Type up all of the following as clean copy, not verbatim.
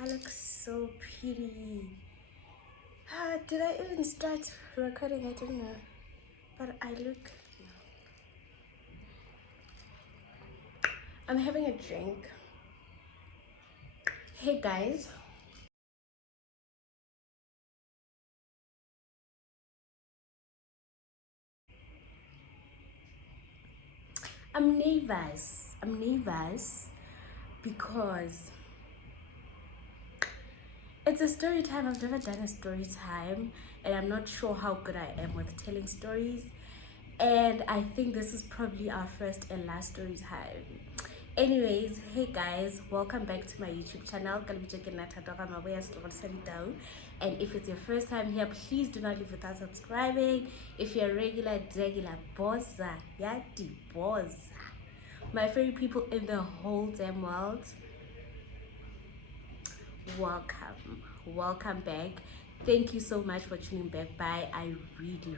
I look so pretty. Did I even start recording? I don't know. But I look... I'm having a drink. Hey guys. I'm nervous because it's a story time. I've never done a story time and I'm not sure how good I am with telling stories. And I think this is probably our first and last story time. Anyways, hey guys, welcome back to my YouTube channel. And if it's your first time here, please do not leave without subscribing. If you're a regular bossa, yadi bossa, my favorite people in the whole damn world, welcome back. Thank you so much for tuning back by. I really do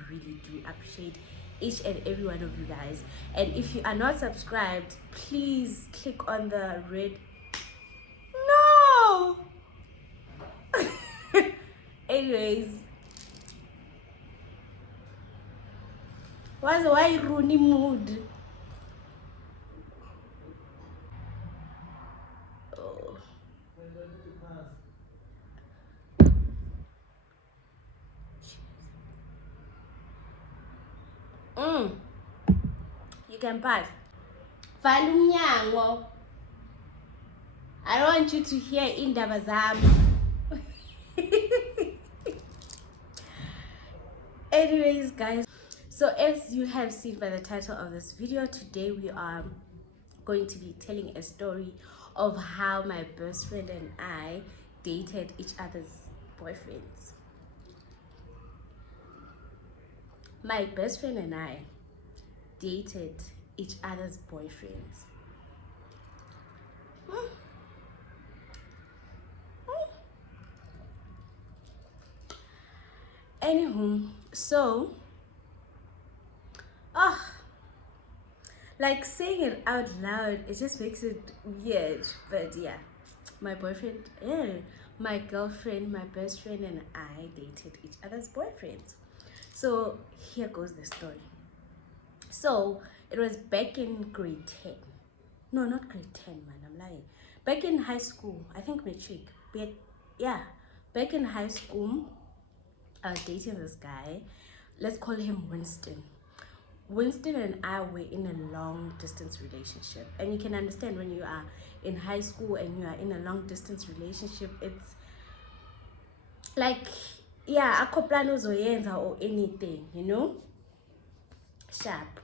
appreciate each and every one of you guys. And if you are not subscribed, please click on the red... No. Anyways, why Rooney mood? Oh. You can pass. Falunyango. I don't want you to hear indaba zami. Anyways guys, so as you have seen by the title of this video, today we are going to be telling a story of how my best friend and I dated each other's boyfriends. My best friend and I dated each other's boyfriends. Anywho, so like saying it out loud, it just makes it weird. But yeah, my boyfriend, my girlfriend, my best friend and I dated each other's boyfriends. So here goes the story. So it was back in grade 10. No, not grade 10, man, I'm lying. Back in high school, I think matric. But yeah, back in high school, I was dating this guy. Let's call him Winston. Winston and I were in a long distance relationship. And you can understand when you are in high school and you are in a long distance relationship, it's like, yeah, akho plano zoyenza or anything, you know? Sharp.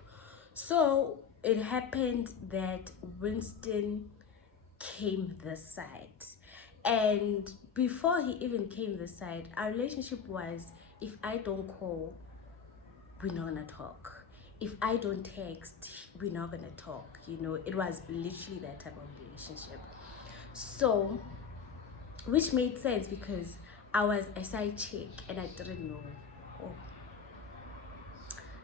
So it happened that Winston came this side. And before he even came this side, our relationship was, if I don't call, we're not gonna talk. If I don't text, we're not gonna talk. You know, it was literally that type of relationship. So, which made sense because I was a side chick and I didn't know. Oh.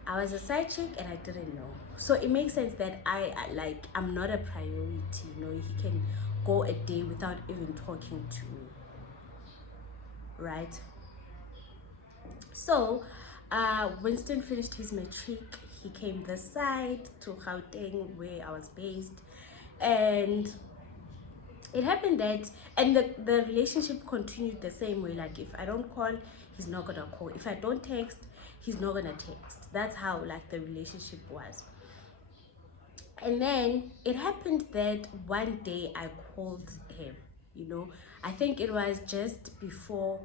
I was a side chick and I didn't know. So it makes sense that I'm not a priority. You know, he can go a day without even talking to me. Right? So, Winston finished his matric. He came this side to Gauteng where I was based. And it happened that, and the relationship continued the same way. Like if I don't call, he's not gonna call. If I don't text, he's not gonna text. That's how like the relationship was. And then it happened that one day I called him, you know. I think it was just before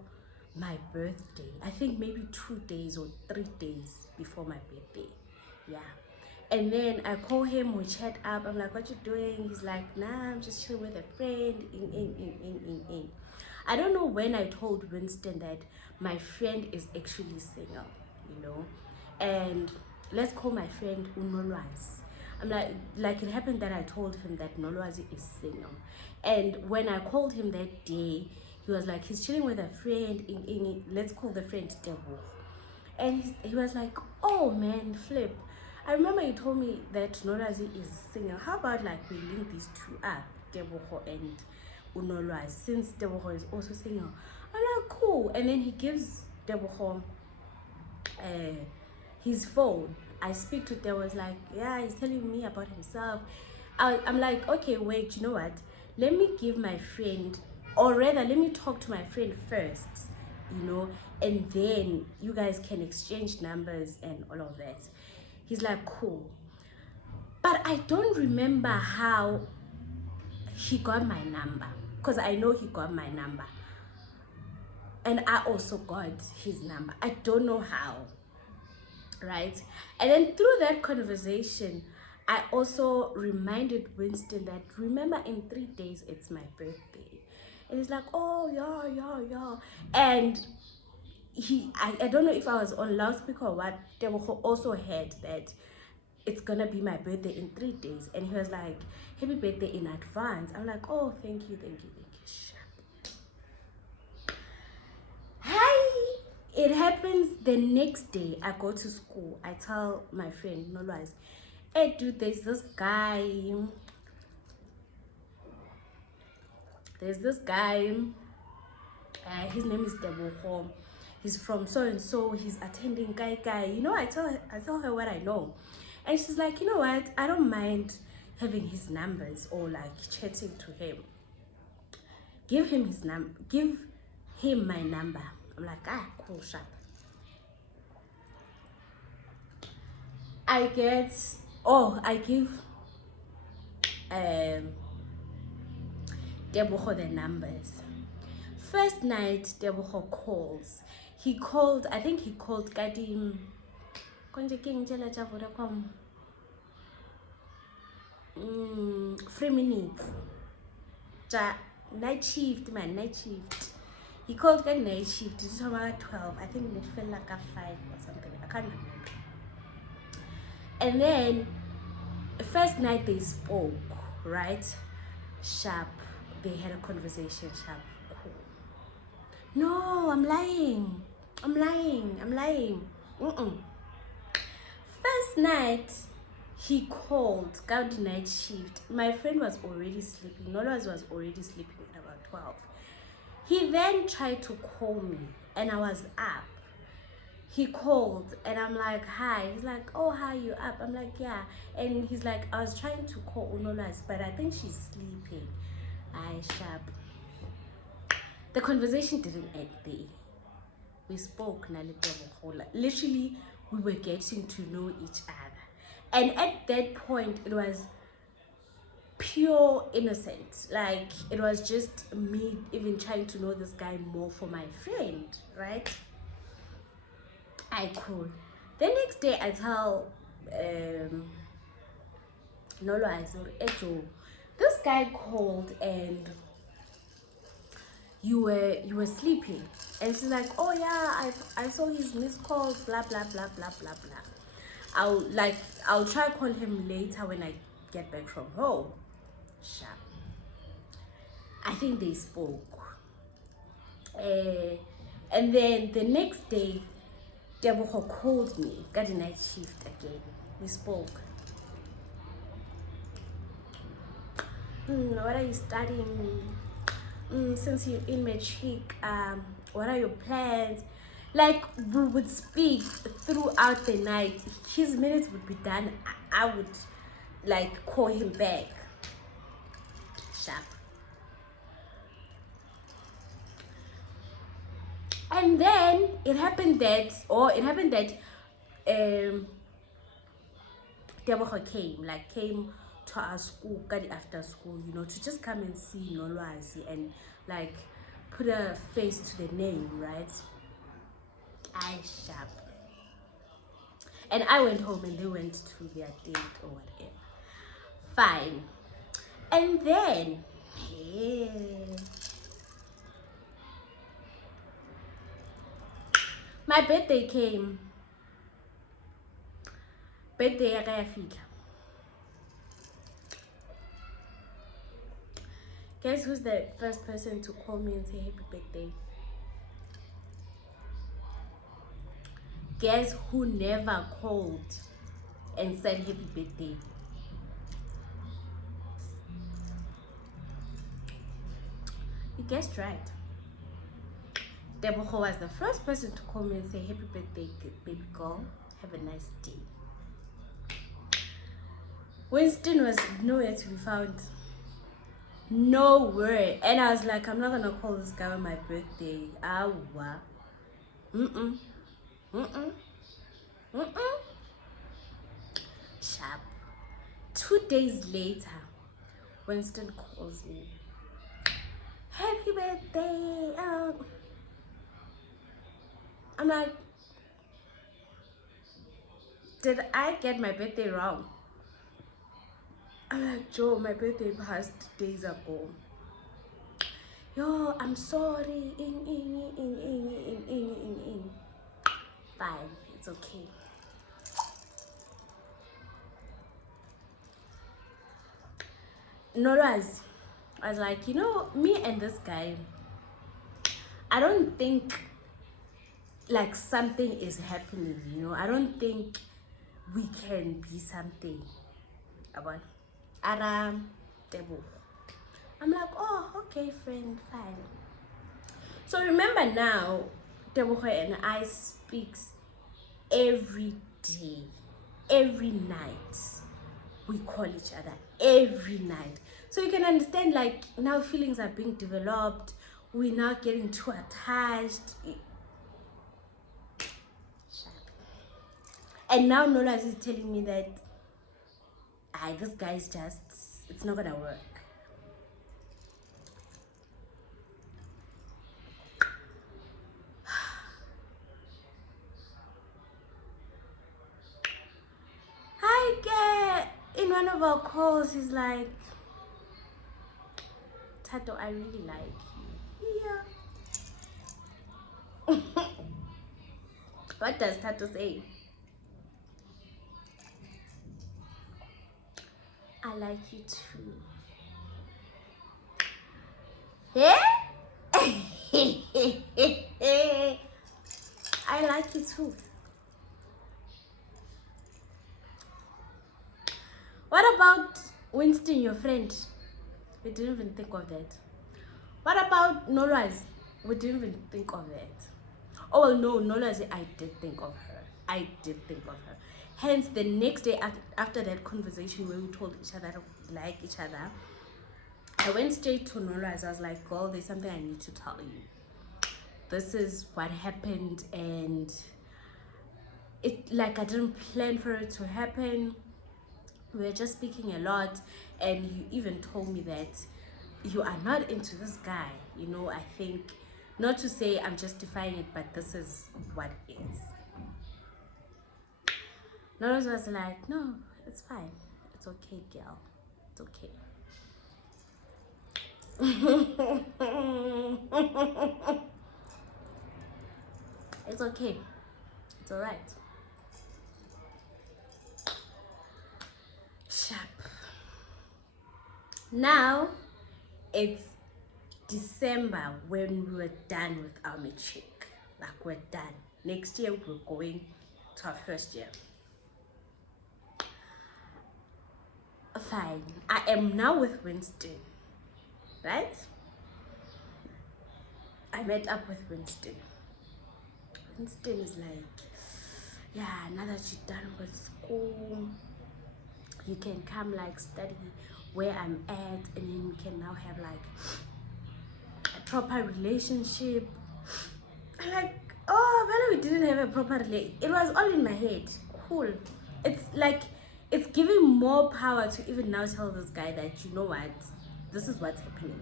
my birthday. I think maybe 2 days or 3 days before my birthday. Yeah. And then I call him, we chat up. I'm like, what you doing? He's like, nah, I'm just chilling with a friend. In. I don't know when I told Winston that my friend is actually single, you know. And let's call my friend Unolwazi. I'm like it happened that I told him that Nolwazi is single. And when I called him that day, he was like, he's chilling with a friend in let's call the friend Tebo. And he was like, oh man, flip. I remember you told me that Nolwazi is single. How about like we link these two up, Tebo and Unolwa since Deboho is also singing. I'm like, cool. And then he gives Deboho his phone. I speak to Deboho, was like, yeah, he's telling me about himself. I'm like, okay, wait, you know what? Let me give my friend, or rather, let me talk to my friend first, and then you guys can exchange numbers and all of that. He's like, cool. But I don't remember how he got my number, because I know he got my number. And I also got his number. I don't know how, right? And then through that conversation, I also reminded Winston that, remember, in 3 days it's my birthday. And he's like, oh yeah. And I don't know if I was on loudspeaker or what. They also heard that it's gonna be my birthday in 3 days, and he was like, happy birthday in advance. I'm like, oh, thank you. Sure. Hi. It happens the next day. I go to school. I tell my friend Nolwaz, hey dude, there's this guy, his name is Deboho. He's from so and so. He's attending Kai. I tell her what I know, and she's like, you know what? I don't mind having his numbers or like chatting to him. Give him his number. Give him my number. I'm like, cool, sharp. I give Deboho the numbers. First night, Deboho calls. I think he called Kadim. Konje king jela cha Vodacom. 3 minutes. Night shift. He called that night shift. It was about 12. I think it felt like a 5 or something. I can't remember. And then the first night they spoke, right? Sharp. They had a conversation. Sharp. Cool. No, I'm lying. First night he called, got the night shift. My friend was already sleeping. Nolas was already sleeping at about 12. He then tried to call me and I was up. He called and I'm like, hi. He's like, oh, hi, you up? I'm like, yeah. And he's like, I was trying to call Unolas, but I think she's sleeping. Sharp. The conversation didn't end there. We spoke. Literally, we were getting to know each other. And at that point, it was pure innocent. Like, it was just me even trying to know this guy more for my friend, right? Cool. The next day I tell Nolo, I said, Echo, this guy called and you were sleeping. And she's like, oh yeah, I saw his missed call, blah blah blah blah blah blah. I'll try call him later when I get back from home. Sharp. I think they spoke. And then the next day Deboho called me, got a night shift again. We spoke. What are you studying? Since you're in matric, what are your plans? Like, we would speak throughout the night. His minutes would be done. I would like call him back. Sharp. And then it happened that Deboho came to our school, after school, to just come and see Nolwazi and like put a face to the name, right? Sharp. And I went home and they went to their date or whatever. Fine. And then my birthday came. Birthday ya ka ya fika. Guess who's the first person to call me and say happy birthday? Guess who never called and said happy birthday? guessed right. Deboho was the first person to call me and say, happy birthday, baby girl. Have a nice day. Winston was nowhere to be found. Nowhere. And I was like, I'm not gonna call this guy on my birthday. Awa. Mm-mm. Mm-mm. Mm-mm. Sharp. 2 days later, Winston calls me. Happy birthday. I'm like, did I get my birthday wrong? I'm like, Joe, my birthday passed days ago. Yo, I'm sorry. Fine, it's okay. Noraz, I was like, me and this guy, I don't think like something is happening, I don't think we can be something. About Aram, Debo. I'm like, oh, okay, friend, fine. So remember now, Debo and I speaks every day, every night. We call each other every night. So you can understand, like, now feelings are being developed. We're now getting too attached. And now Nolas is telling me that this guy is just, it's not gonna work. In one of our calls, he's like, Tato, I really like you. Yeah. What does Tato say? I like you too. Yeah? I like you too. What about Winston, your friend? We didn't even think of that. What about Noraz? We didn't even think of that. Oh, well, no, Noraz, I did think of her. I did think of her. Hence, the next day after that conversation where we told each other we like each other, I went straight to Noraz. I was like, girl, there's something I need to tell you. This is what happened, and it, like, I didn't plan for it to happen. We were just speaking a lot, and you even told me that you are not into this guy. I think, not to say I'm justifying it, but this is what it is. Noraz was like, no, it's fine. It's okay, girl. It's okay. It's okay. It's all right. Sharp. Now it's December when we were done with our matric. Like, we're done. Next year we're going to our first year. Fine. I am now with Winston. Right? I met up with Winston. Winston is like, yeah, now that you're done with school, you can come like study where I'm at, and then we can now have like a proper relationship. I'm like, oh, well, we didn't have a proper relationship. It was all in my head. Cool. It's like, it's giving more power to even now tell this guy that, you know what, this is what's happening.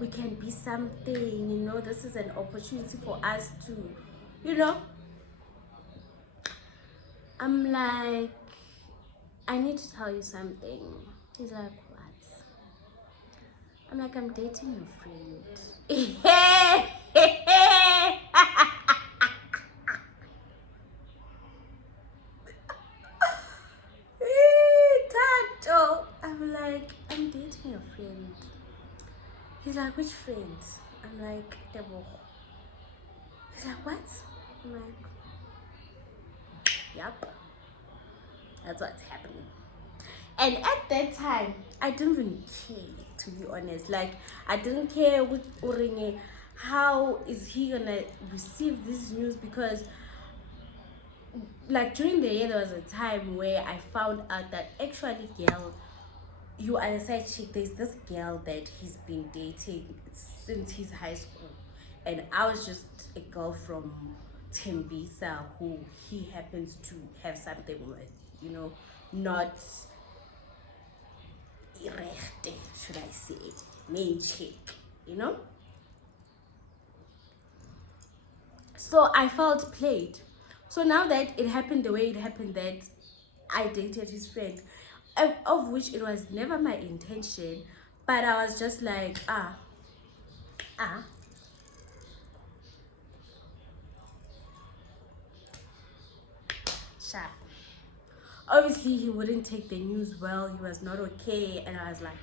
We can be something, this is an opportunity for us to, I'm like, I need to tell you something. He's like, what? I'm like, I'm dating your friend. Tato. I'm like, I'm dating your friend. He's like, which friend? I'm like, Debo. He's like, what? I'm like, yep. That's what's happening. And at that time, I didn't even care, to be honest. Like, I didn't care with Uringe. How is he gonna receive this news? Because, like, during the year, there was a time where I found out that actually, girl, you are a side chick. There's this girl that he's been dating since his high school, and I was just a girl from Tembisa who he happens to have something with, you know, not irechte, should I say, main chick, you know. So I felt played. So now that it happened the way it happened, that I dated his friend, of which it was never my intention, but I was just like, sharp. Obviously, he wouldn't take the news well. He was not okay, and I was like,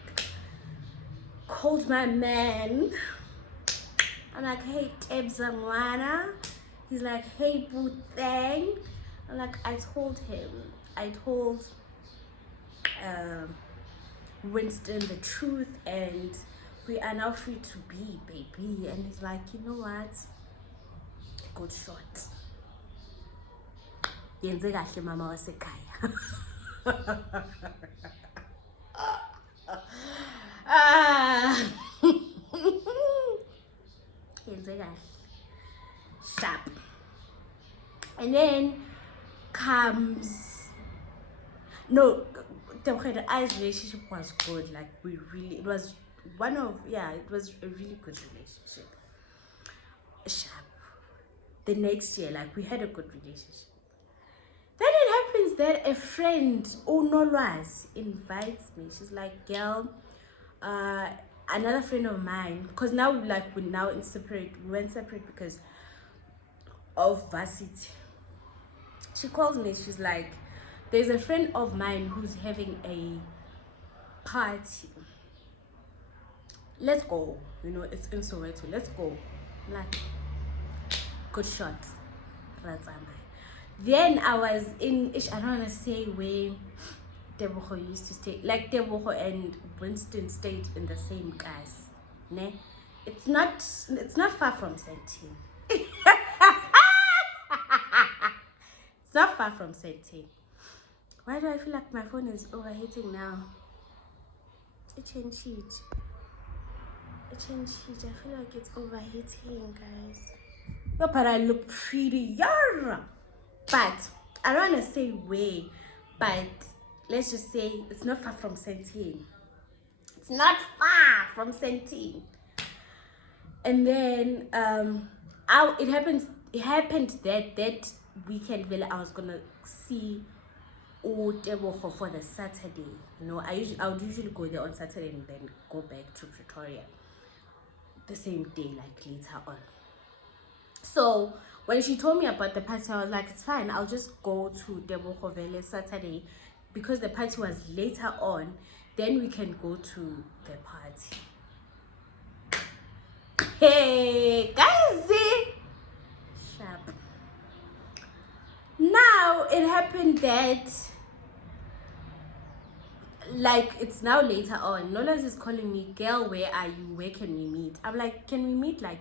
called my man. I'm like, hey, Tebzangwana. He's like, hey, boo thang. I'm like, I told Winston the truth, and we are now free to be, baby. And he's like, you know what? Good shot. Yenze kahle mama wasekhaya. Yenze kahle. Sharp. And then comes, no, the eyes relationship was good. Like, it was it was a really good relationship. Sharp. The next year, like, we had a good relationship. Then it happens that a friend, Onolwas, invites me. She's like, girl, another friend of mine, because now, like, we went separate because of varsity. She calls me, she's like, there's a friend of mine who's having a party. Let's go. You know, it's in Soweto. Let's go. I'm like, good shot. Then I was in, I don't want to say where Tebogo used to stay. Like, Tebogo and Winston stayed in the same class. Ne? It's not far from Santine. It's not far from Santine. Why do I feel like my phone is overheating now? It's a change sheet. I feel like it's overheating, guys. No, but I look pretty, yeah. But I don't want to say where, but let's just say it's not far from Santine. It's not far from Santine. And then it happened that weekend where I was gonna see Tebogo for the Saturday. You know, I would usually go there on Saturday and then go back to Pretoria the same day, like later on. So when she told me about the party, I was like, it's fine, I'll just go to Tebogo Vele Saturday, because the party was later on. Then we can go to the party. Hey guys, sharp. Now it happened that, like, it's now later on. Nolas is calling me, girl, where are you? Where can we meet? I'm like, can we meet like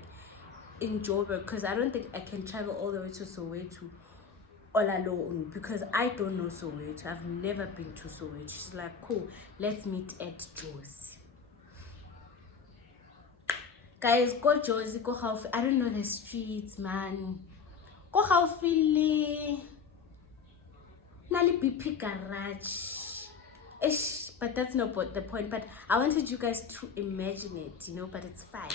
in Joburg? Because I don't think I can travel all the way to Soweto all alone, because I don't know Soweto. I've never been to Soweto. She's like, cool, let's meet at Josie. Guys, go Josie, go how I don't know the streets, man. Go how Philly Nali BP garage. Ish, but that's not the point. But I wanted you guys to imagine it, you know, but it's fine.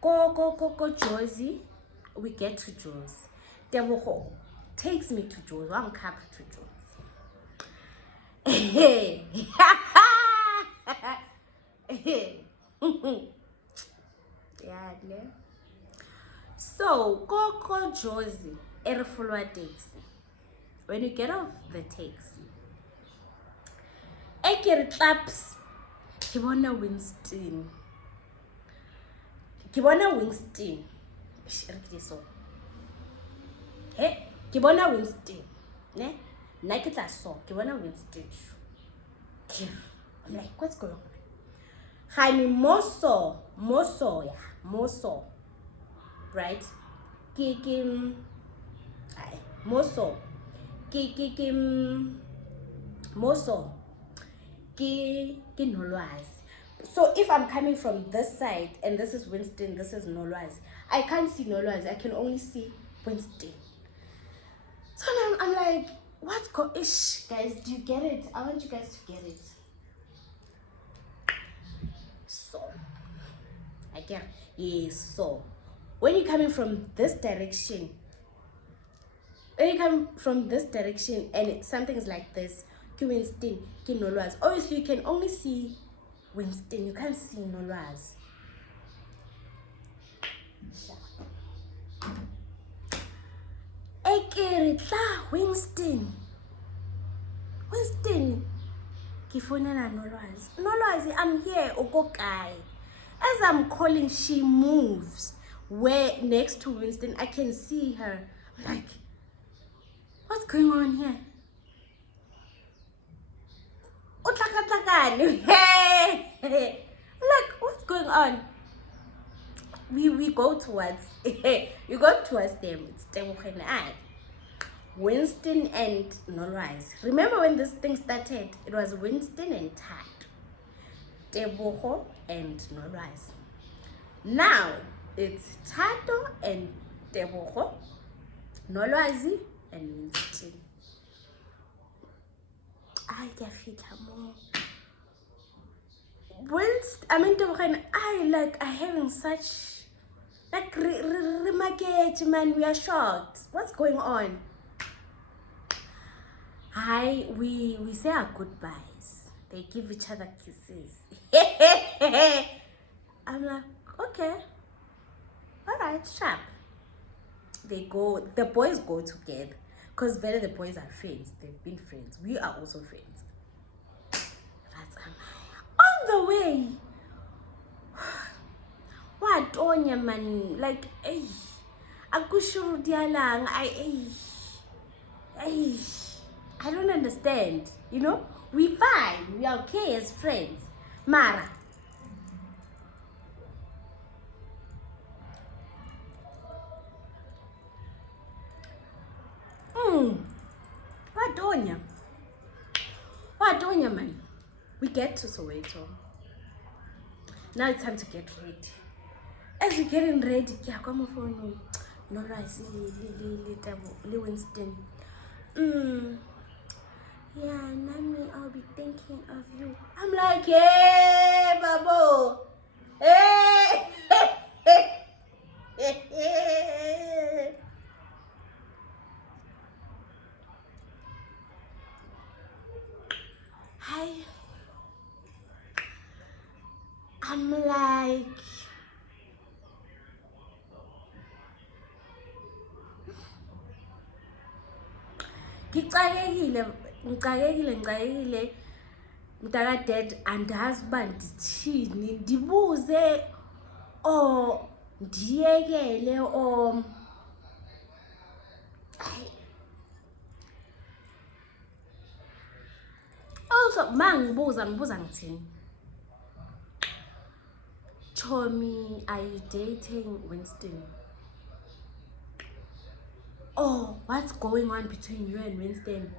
Go Josie. We get to Josie. Tebogo takes me to Josie. I'm happy to Josie. Yeah, ne? So go Josie. Erfulwa taxi. When you get off the taxi, Ekere claps. Kibona Winston. Hey, Kibona Winston. Ne? Nakita so. Kibona Winston. I'm like, what's going on? Hani moso, yeah, moso, right? Kikim, moso, kikim, moso, ki nolwazi. So if I'm coming from this side and this is Winston, this is Nolwazi, I can't see Nolwazi. I can only see Winston. So now I'm like, what's ish, guys? Do you get it? I want you guys to get it. So, again, yes. So, when you're coming from this direction, and something's like this, Winston, Nolwazi. Obviously, you can only see Winston. You can't see Nolwazi. Winston, Kifonela Nolwazi, I'm here, Okokai. As I'm calling, she moves. Where next to Winston, I can see her. I'm like, what's going on here? Hey! I'm like, what's going on? We go towards you go towards them. It's Tebogo and Winston and Nolwazi. Remember when this thing started? It was Winston and Tad, Tebogo and Nolwazi. Now it's Tato and Tebogo, Nolwazi and Winston. I get more. Tebogo and I having such remarket, man. We are shocked. What's going on? We say our goodbyes. They give each other kisses. I'm like, okay, all right, sharp. The boys go together because very the boys are friends. They've been friends. We are also friends. That's on the way. What on your man? Like, akushuru dialang. I don't understand. You know, we fine. We are okay as friends. Mara. What on ya, man? We get to Soweto. Now it's time to get ready. As we're getting ready, yeah, come on phone. No rice, Winston. Yeah, Nami, I'll be thinking of you. I'm like, hey, Babo. Hey. I'm like, ngicakekile mntaka dad andazi uba ndithini, ndibuze or ndiyekele or also mangibuza ngithini. Chomi, are you dating Winston? Oh, what's going on between you and Winston?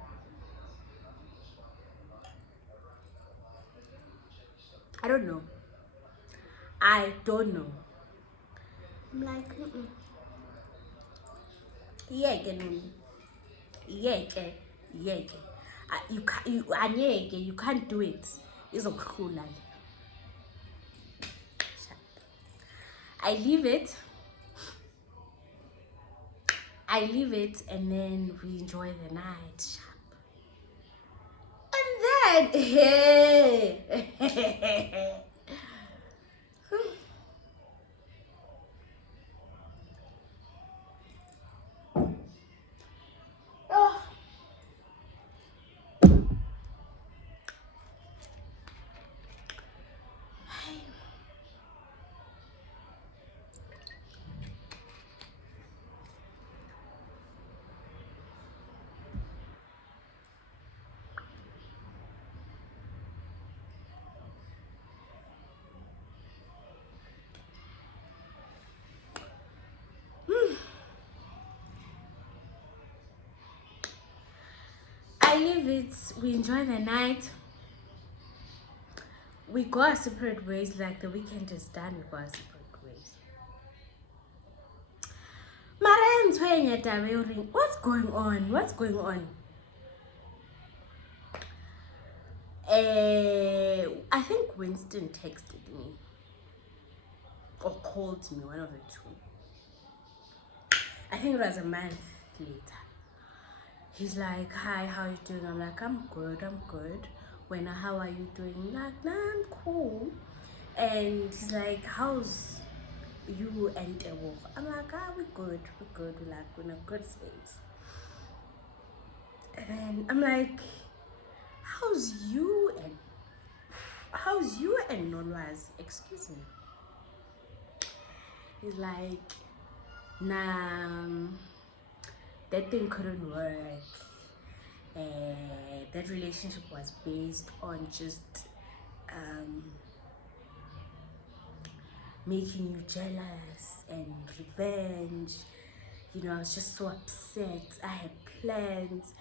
I don't know. I'm like, you can't do it. It's cool. I leave it and then we enjoy the night. And then oh. we enjoy the night, we go our separate ways. Like the weekend is done, we go our separate ways. What's going on? What's going on? I think Winston texted me or called me, one of the two. I think it was a month later. He's like, hi, how you doing? I'm like, I'm good. When, how are you doing? Like, nah, I'm cool. And he's like, how's you and Ewo? I'm like, we're good. We're like, we're in a good space. And then I'm like, how's you and Nolwazi? Excuse me. He's like, nah, that thing couldn't work. That relationship was based on just making you jealous and revenge. You know, I was just so upset. I had plans.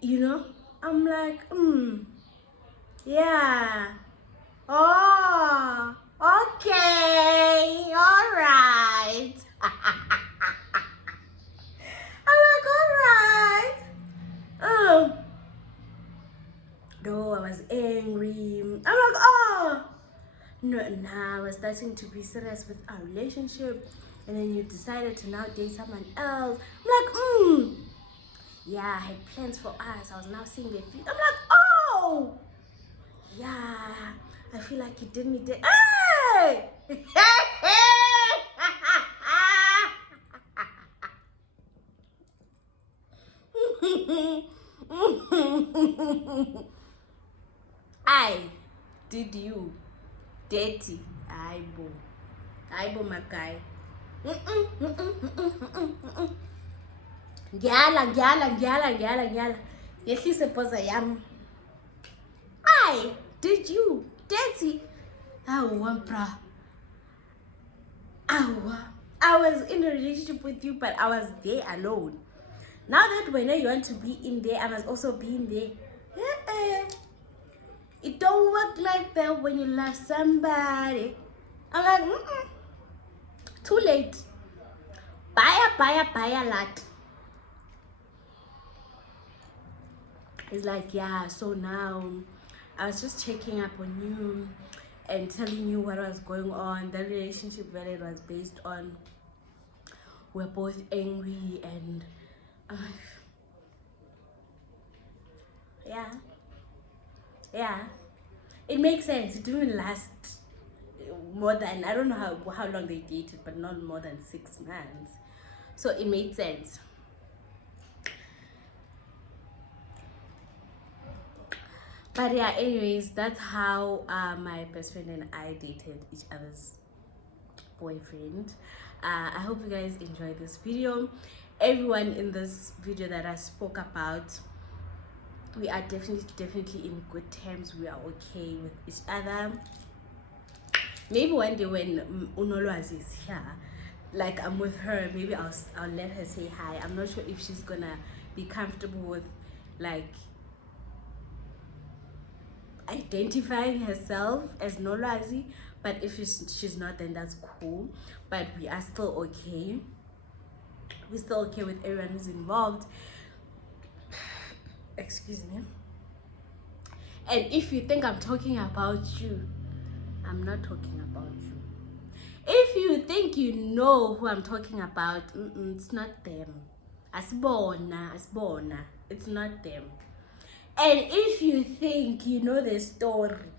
You know, I'm like, yeah. Oh, okay, all right. I'm like, all right. No, I was angry. I'm like, oh. No, nah, I was starting to be serious with our relationship. And then you decided to now date someone else. I'm like, yeah, I had plans for us. I was now seeing their feet. I'm like, oh. Yeah, I feel like you did me the hey! I did you dirty. Aibo my guy. Gyala. Yehlise poza yam. I did you dirty. Bra. I was in a relationship with you, but I was there alone. Now that whenever you want to be in there, I must also be in there. It don't work like that when you love somebody. I'm like, too late. Buy a lot. It's like, yeah, so now I was just checking up on you and telling you what was going on. The relationship that it was based on, we're both angry and yeah, it makes sense. It didn't last more than, I don't know how long they dated, but not more than 6 months, so it made sense. But yeah, anyways, that's how my best friend and I dated each other's boyfriend. I hope you guys enjoyed this video. Everyone in this video that I spoke about, we are definitely in good terms. We are okay with each other. Maybe one day when Unolwazi is here, like I'm with her, maybe I'll let her say hi. I'm not sure if she's gonna be comfortable with like identifying herself as Nolwazi, but if she's not, then that's cool. But we are still okay. We're still okay with everyone who's involved. Excuse me. And if you think I'm talking about you, I'm not talking about you. If you think you know who I'm talking about, it's not them. Asbona, it's not them. And if you think you know the story,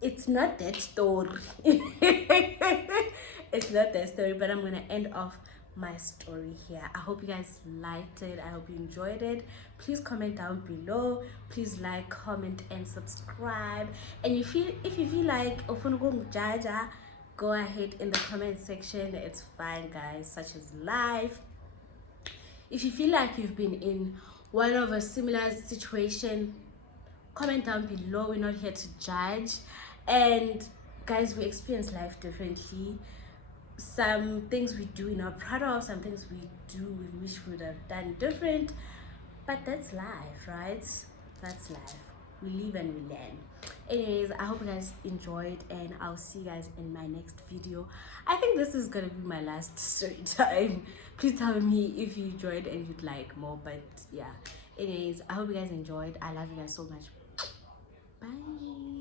it's not that story. It's not that story, but I'm gonna end off my story here. I hope you guys liked it. I hope you enjoyed it. Please comment down below. Please like, comment, and subscribe. And if you feel like Jaja, go ahead in the comment section. It's fine, guys. Such is life. If you feel like you've been in one of a similar situation, comment down below. We're not here to judge. And guys, we experience life differently. Some things we do we're not proud of, some things we do we wish we would have done different, but that's life, right? That's life. We live and we learn. Anyways, I hope you guys enjoyed, and I'll see you guys in my next video. I think this is gonna be my last story time. Please tell me if you enjoyed and you'd like more. But yeah, anyways, I hope you guys enjoyed. I love you guys so much. Bye.